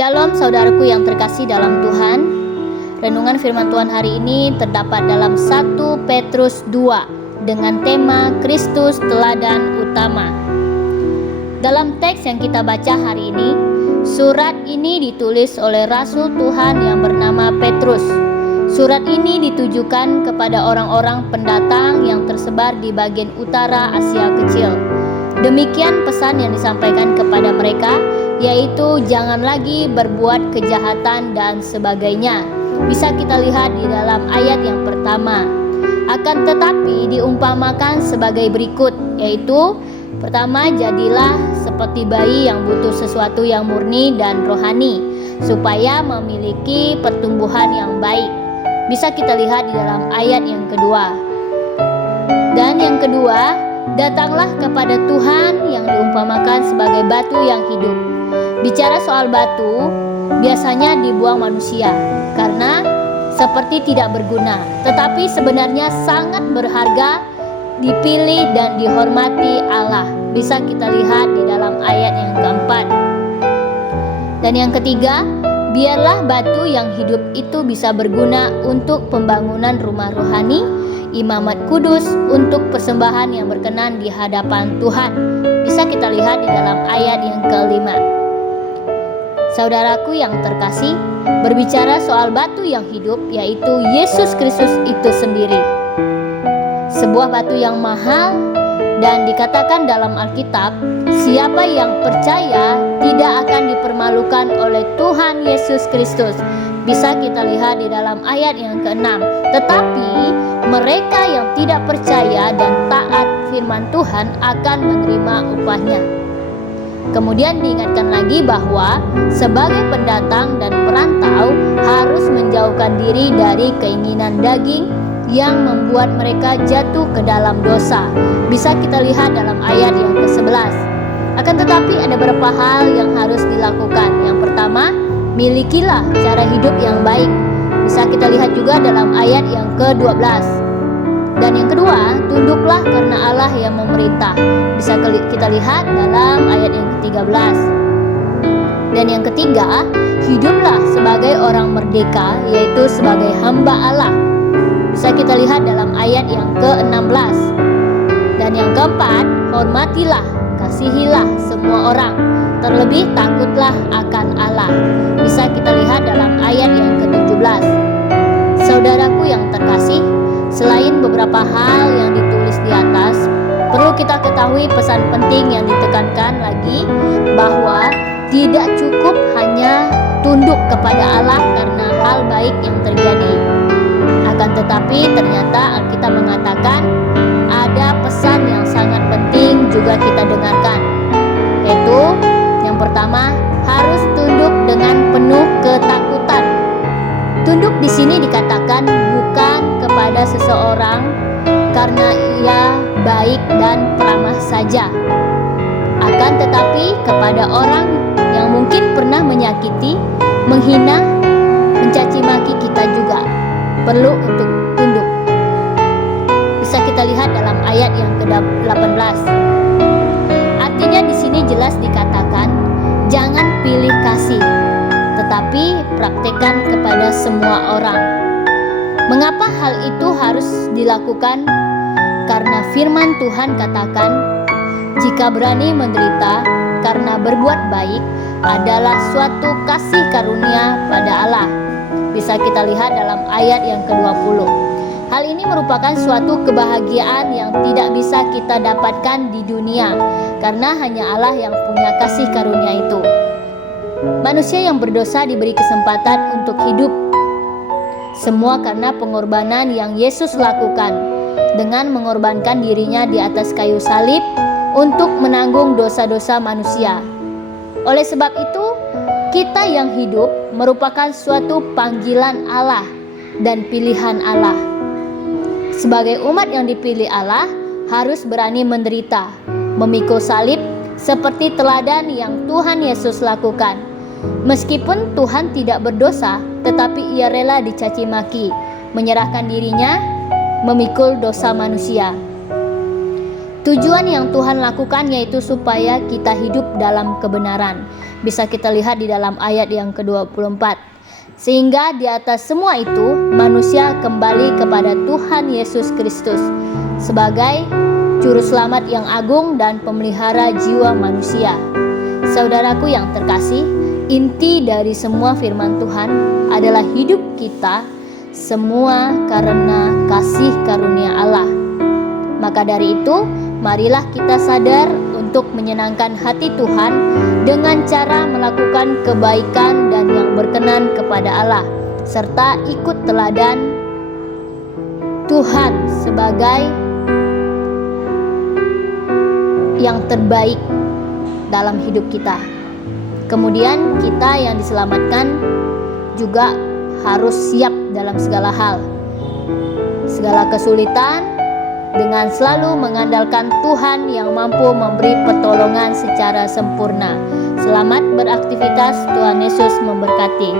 Shalom saudaraku yang terkasih dalam Tuhan. Renungan firman Tuhan hari ini terdapat dalam 1 Petrus 2 dengan tema Kristus Teladan Utama. Dalam teks yang kita baca hari ini, surat ini ditulis oleh Rasul Tuhan yang bernama Petrus. Surat ini ditujukan kepada orang-orang pendatang yang tersebar di bagian utara Asia Kecil. Demikian pesan yang disampaikan kepada mereka, yaitu jangan lagi berbuat kejahatan dan sebagainya. Bisa kita lihat di dalam ayat yang pertama. Akan tetapi diumpamakan sebagai berikut, yaitu pertama, jadilah seperti bayi yang butuh sesuatu yang murni dan rohani, supaya memiliki pertumbuhan yang baik. Bisa kita lihat di dalam ayat yang kedua. Dan yang kedua, datanglah kepada Tuhan yang diumpamakan sebagai batu yang hidup. Bicara soal batu, biasanya dibuang manusia karena seperti tidak berguna, tetapi sebenarnya sangat berharga, dipilih dan dihormati Allah. Bisa kita lihat di dalam ayat yang keempat. Dan yang ketiga, biarlah batu yang hidup itu bisa berguna untuk pembangunan rumah rohani, imamat kudus, untuk persembahan yang berkenan di hadapan Tuhan. Bisa kita lihat di dalam ayat yang kelima. Saudaraku yang terkasih, berbicara soal batu yang hidup, yaitu Yesus Kristus itu sendiri. Sebuah batu yang mahal, dan dikatakan dalam Alkitab, siapa yang percaya tidak akan dipermalukan oleh Tuhan Yesus Kristus. Bisa kita lihat di dalam ayat yang ke-6. Tetapi mereka yang tidak percaya dan taat firman Tuhan akan menerima upahnya. Kemudian diingatkan lagi bahwa sebagai pendatang dan perantau harus menjauhkan diri dari keinginan daging yang membuat mereka jatuh ke dalam dosa. Bisa kita lihat dalam ayat yang ke-11. Akan tetapi ada beberapa hal yang harus dilakukan. Yang pertama, milikilah cara hidup yang baik. Bisa kita lihat juga dalam ayat yang ke-12. Dan yang kedua, tunduklah karena Allah yang memerintah. Bisa kita lihat dalam ayat yang ke-13. Dan yang ketiga, hiduplah sebagai orang merdeka, yaitu sebagai hamba Allah. Bisa kita lihat dalam ayat yang ke-16. Dan yang keempat, hormatilah, kasihilah semua orang, terlebih takutlah akan Allah. Bisa kita lihat dalam ayat yang ke-17. Saudaraku yang terkasih, selain beberapa hal yang ditulis di atas, perlu kita ketahui pesan penting yang ditekankan lagi, bahwa tidak cukup hanya tunduk kepada Allah karena hal baik yang terjadi. Akan tetapi ternyata Alkitab mengatakan ada pesan yang sangat penting juga kita dengarkan, yaitu yang pertama, harus tunduk dengan penuh ketakutan. Tunduk di sini dikatakan bukan kepada seseorang karena ia baik dan peramah saja, akan tetapi kepada orang yang mungkin pernah menyakiti, menghina, mencaci maki kita juga perlu untuk tunduk. Bisa kita lihat dalam ayat yang ke-18. Artinya di sini jelas dikatakan, jangan pilih kasih, tetapi praktekkan kepada semua orang. Mengapa hal itu harus dilakukan? Karena firman Tuhan katakan, jika berani menderita karena berbuat baik adalah suatu kasih karunia pada Allah. Bisa kita lihat dalam ayat yang ke-20. Hal ini merupakan suatu kebahagiaan yang tidak bisa kita dapatkan di dunia, karena hanya Allah yang punya kasih karunia itu. Manusia yang berdosa diberi kesempatan untuk hidup. Semua karena pengorbanan yang Yesus lakukan, dengan mengorbankan dirinya di atas kayu salib untuk menanggung dosa-dosa manusia. Oleh sebab itu, kita yang hidup merupakan suatu panggilan Allah dan pilihan Allah. Sebagai umat yang dipilih Allah, harus berani menderita, memikul salib seperti teladan yang Tuhan Yesus lakukan. Meskipun Tuhan tidak berdosa, tetapi ia rela dicaci maki, menyerahkan dirinya, memikul dosa manusia. Tujuan yang Tuhan lakukan yaitu supaya kita hidup dalam kebenaran. Bisa kita lihat di dalam ayat yang ke-24. Sehingga di atas semua itu manusia kembali kepada Tuhan Yesus Kristus sebagai juru selamat yang agung dan pemelihara jiwa manusia. Saudaraku yang terkasih, inti dari semua firman Tuhan adalah hidup kita semua karena kasih karunia Allah. Maka dari itu, marilah kita sadar untuk menyenangkan hati Tuhan dengan cara melakukan kebaikan dan yang berkenan kepada Allah, serta ikut teladan Tuhan sebagai yang terbaik dalam hidup kita. Kemudian kita yang diselamatkan juga harus siap dalam segala hal, segala kesulitan, dengan selalu mengandalkan Tuhan yang mampu memberi pertolongan secara sempurna. Selamat beraktivitas, Tuhan Yesus memberkati.